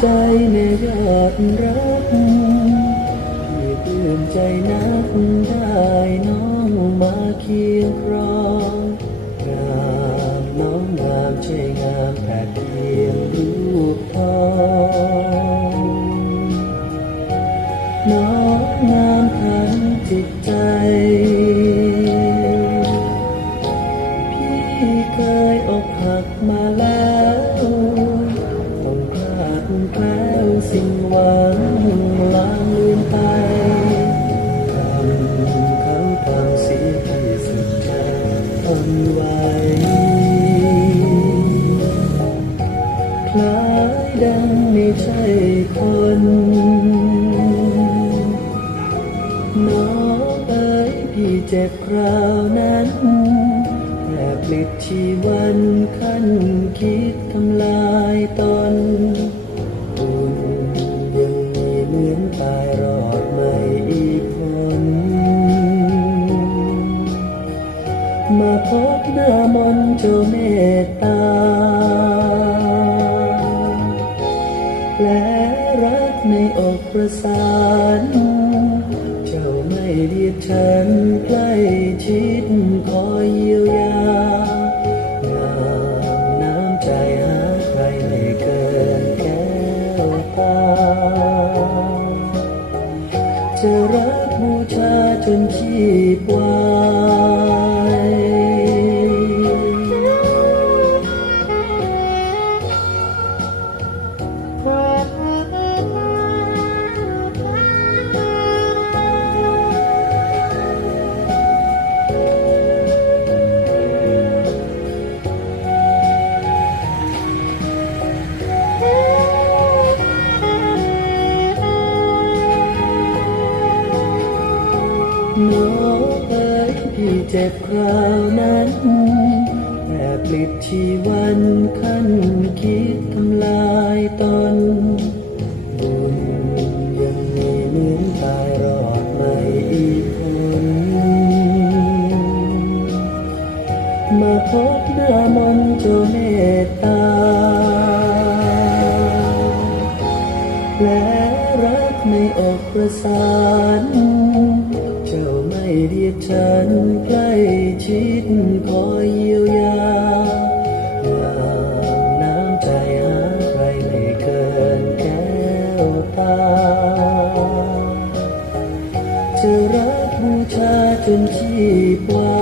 ใจแม่ยอดรักที่ปลื้มใจนักได้น้องมาเคียงครองงามน้องงามช่งามแผดเพียงรูปทองน้องงามทั้งจิตใจพี่เคยอกหักมาแล้ว วังลางลืมไปทำเขาทำเสียที่สุดใจทนไหวคล้ายดังไม่ใช่คนน้องเอ๋ยพี่เจ็บคราวนั้นแอบปลิดชีวันขั้นคิดทำลายตน มาพบหน้ามนเจ้าเมตตา และรักในอกประสาน เจ้าไม่เรียกฉันใกล้ชิดคอยเยียวยา อ๋ยพี่เจ็บคราวนั้นแอบปลิดชีวันขั้นคิดทำลายตนบุญยังมีเหมือนตายรอดไม่อีกคนมาพบหน้ามนต์เจ้าเมตตา และรักในอกประสาน เรียกฉันใกล้ชิดคอยเยียวยางางน้ำใจหาใครไม่เกินแก้วตาจะรักบูชาจนชีพวา